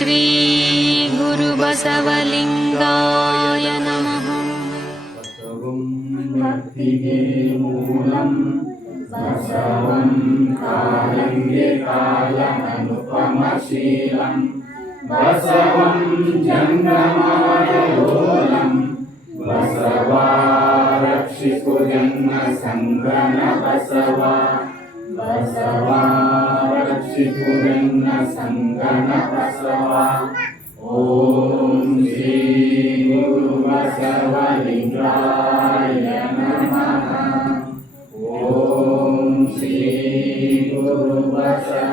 श्री गुरुबसवलिंगाय नमः। मूलम् बसवं कालङ्गे कालमनुपमशीलम् बसवं जङ्गमवलोलम् बसवा रक्षितु जन्मसङ्गन बसवा बसवा रक्षितु जन्मसङ्गन बसवा। ॐ श्री गुरुबसवलिंगाय नमः। ॐ श्री गुरुबसवलिंगाय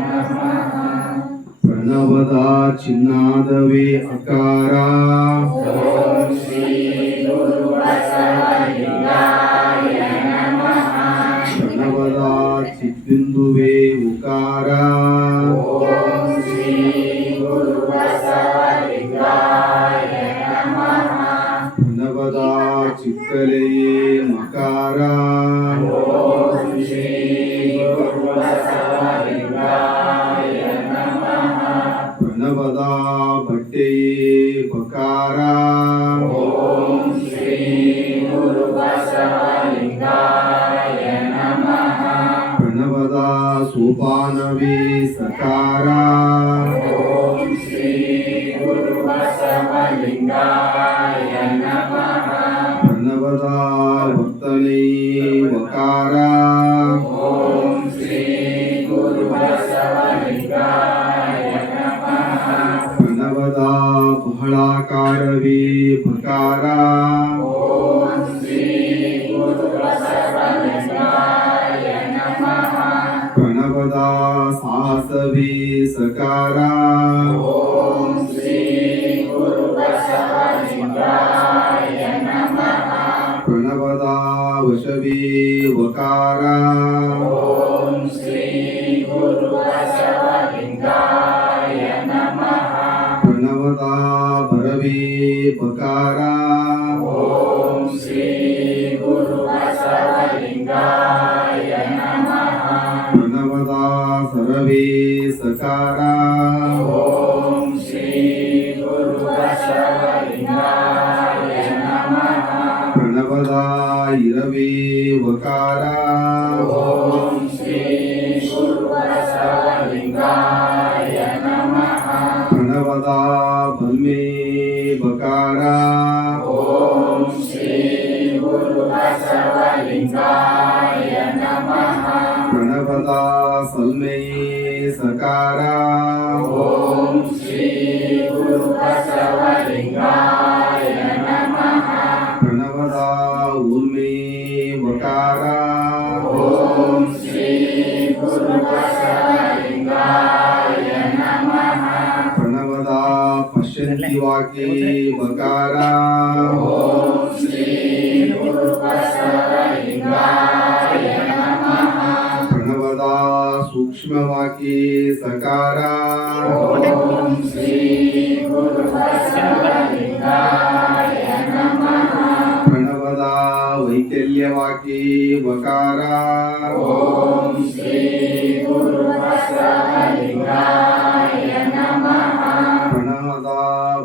नमः। ಪ್ರಣವದ ಚಿನ್ನಾದವೇ ಅಕಾರ ॐ श्री गुरुबसवलिंगाय नमः। ಪ್ರಣವದ ಚಿದ್ಬಿಂದುವೇ ಉಕಾರ ॐ श्री गुरुबसवलिंगाय नमः। ಪ್ರಣವದ ಚಿಕ್ಕಲೆಯೇ ಮಕಾರ ॐ श्री गुरुबसवलिंगाय नमः। ಪ್ರಣವದ ಬಟ್ಟೆಯೇ ಬಕಾರ ॐ श्री गुरुबसवलिंगाय नमः। ಪ್ರಣವದ ಸೋಪಾನವೇ ಸಕಾರ ॐ श्री गुरुबसवलिंगाय नमः। ಪ್ರಣವದ ವರ್ತನೆಯೇ ವಕಾರ ॐ श्री गुरुबसवलिंगाय नमः। ಪ್ರಣವದ ಬಹಳಾಕಾರವೇ ಬಕಾರ ॐ श्री गुरुबसवलिंगाय नमः। ಪ್ರಣವದ ಸಾಹಸವೇ ಸಕಾರ ॐ श्री गुरुबसवलिंगाय नमः। ಪ್ರಣವದ ವಶವೇ ವಕಾರ ॐ श्री गुरुबसवलिंगाय नमः। ಪ್ರಣವದ ಭರವೇ ಬಕಾರ ॐ श्री गुरुबसवलिंगाय नमः। ಪ್ರಣವದ ಸರವೇ ಸಕಾರ ॐ श्री गुरुबसवलिंगाಯ नमः। ಪ್ರಣವದ ಇರವೇ ವಕಾರ ॐ श्री गुरुबसवलिಂಗಾಯ नमः। ಪ್ರಣವದ ಬಲ್ಮೇ ಬಕಾರ ॐ श्री गुरुबसवलिंगाಯ नमः। ಪ್ರಣವದ ಸಲ್ಮೆಯೇ ಸಕಾರ ॐ श्री गुरुबसवलिंगाಯ नमः। ಪ್ರಣವದ ಊರ್ಮೆಯೇ ವಕಾರ ॐ श्री गुरुबसवलिंगाಯ नमः। ಪ್ರಣವದ ಪಶ್ಯಂತಿ ವಾಕ್ಯೇ ಬಕಾರ ॐ श्री गुरुबसवलिंगाಯ नमः। ಪ್ರಣವದ ಸೂಕ್ಷ್ಮವಾಕ್ಯೇ ಸಕಾರ ॐ श्री गुरुबसवलिंगाಯ नमः। ಪ್ರಣವದ ವೈಕಲ್ಯವಾಕ್ಯೇ ವಕಾರ ॐ श्री गुरुबसवलिंगाಯ नमः। ಪ್ರಣವದ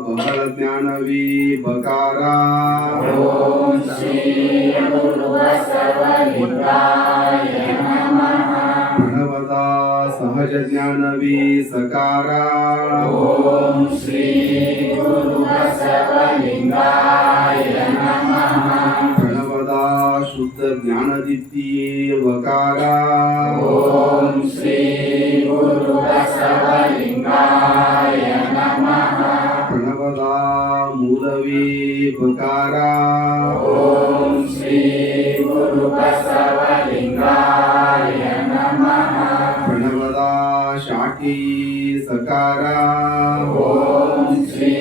ಬಹಳ ಜ್ಞಾನವೇ ಬಕಾರ ॐ श्री गुरुबसवलिंगाಯ नमः। ಪ್ರಣವದ ಸಹಜ ಜ್ಞಾನವೇ ಸಕಾರ ॐ श्री गुरुबसवलिंगाಯ नमः। ಪ್ರಣವದ ಶುದ್ಧ ಜ್ಞಾನದಿತ್ತಿಯೇ ವಕಾರ ॐ श्री गुरुबसवलिंगाಯ नमः। ಪ್ರಣವದ ಮೂಲವೇ ಬಕಾರ ॐ श्री ಗುರುಬಸವಲಿಂಗಾಯ ನಮಃ. ಪ್ರಣವದ ಶಾಖೆಯೇ ಸಕಾರ ಓಂ ಶ್ರೀ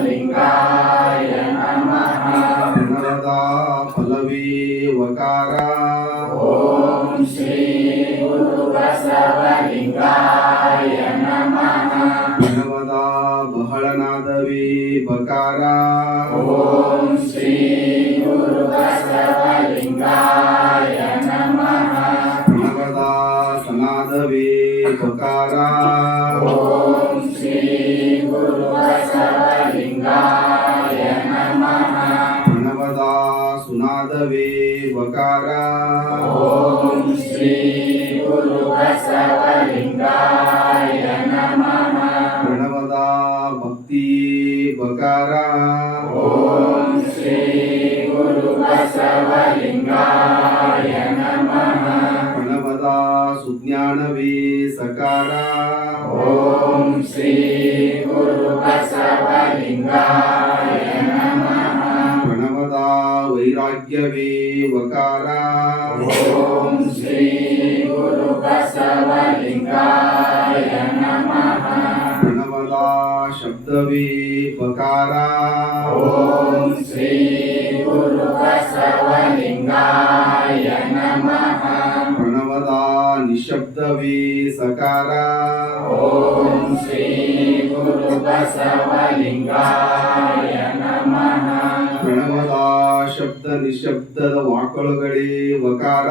ಗುರುಬಸವಲಿಂಗಾಯ ನಮಃ. ಪ್ರಣವದ ಫಲವೇ ವಕಾರ ಓಂ ಶ್ರೀ ಗುರುಬಸವಲಿಂಗಾಯ ನಮಃ. ಪ್ರಣವದ ಬಹಳನಾದವೇ ಬಕಾರ ಓಂ ಶ್ರೀ ಗುರುಬಸವಲಿಂಗಾಯ ನಮಃ. ಪ್ರಣವದ ಸನಾದವೇ ಬಕಾರ ಓಂ ಶ್ರೀ ಗುರು ಬಸವಲಿಂಗಾಯ ನಮಃ ಪ್ರಣವದ ಸುನಾದವೇ ಬಕಾರ ಓಂ ಶ್ರೀ ಗುರು ಬಸವಲಿಂಗಾಯ ನಮಃ ಪ್ರಣವದ ಭಕ್ತಿ ಬಕಾರ ಓಂ ಶ್ರೀ ಗುರು ಬಸವಲಿಂಗಾಯ ನಮಃ ಪ್ರಣವದ ಸುಜ್ಞಾನವೇ ಸಕಾರ ಓಂ ಶ್ರೀ ಗುರು ಬಸವಲಿಂಗಾಯ ನಮಃ ಪ್ರಣವದ ವೈರಾಗ್ಯವೇ ವಕಾರ ಓಂ ಶ್ರೀ ಗುರು ಬಸವಲಿಂಗಾಯ ನಮಃ ಪ್ರಣವದ ಶಬ್ದವೇ ಬಕಾರ ಓಂ ಶ್ರೀ ಗುರು ಬಸವಲಿಂಗಾಯ ನಮಃ ಪ್ರಣವದ ನಿಶಬ್ದವೇ ಸಕಾರ ಓಂ ಶ್ರೀ ಗುರು ಬಸವಲಿಂಗಾಯ ನಮಃ ಪ್ರಣವದ ಶಬ್ದ ನಿಶಬ್ದದ ವಾಕಳುಗಳೇ ವಕಾರ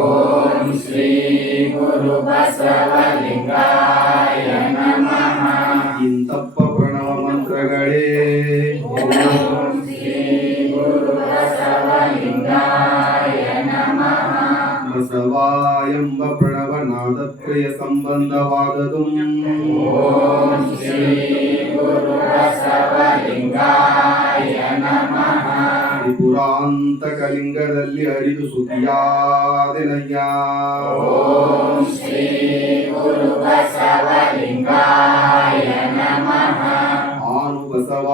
ಓಂ ಶ್ರೀ ಗುರು ಬಸವಲಿಂಗಾಯ ನಮಃ ಇಂತಪ್ಪ ಪ್ರಣವ ಮಂತ್ರಗಳೇ ಓಂ ಶ್ರೀ ಗುರು ಬಸವಲಿಂಗಾಯ ನಮಃ ಬಸವ ಎಂಬ ಪ್ರಣವ ನಾದತ್ರಯ ಸಂಬಂಧವಾದದು ಓಂ ಶ್ರೀ ಗುರು ಬಸವಲಿಂಗಾಯ ನಮಃ ತ್ರಿಪುರಾಂತಕಲಿಂಗದಲ್ಲಿ ಹರಿದು ಸುಖಿಯಾದೆನಯ್ಯ ಓಂ ಶ್ರೀ ಗುರು ಬಸವಲಿಂಗಾಯ ನಮಃ ಆನು ಬಸವ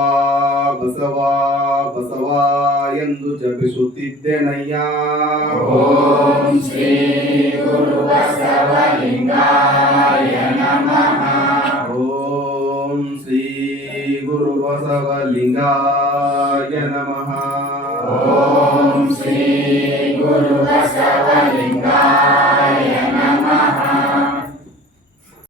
ಬಸವ ಬಸವ ಎಂದು ಜಪಿಸುತ್ತಿದ್ದೆನಯ್ಯ ಓಂ ಶ್ರೀ ಗುರು ಬಸವಲಿಂಗಾಯ ನಮಃ ಓಂ ಶ್ರೀ ಗುರು ಬಸವಲಿಂಗಾಯ ನಮಃ ಓಂ ಶ್ರೀ ಗುರು ಬಸವಲಿಂಗಾಯ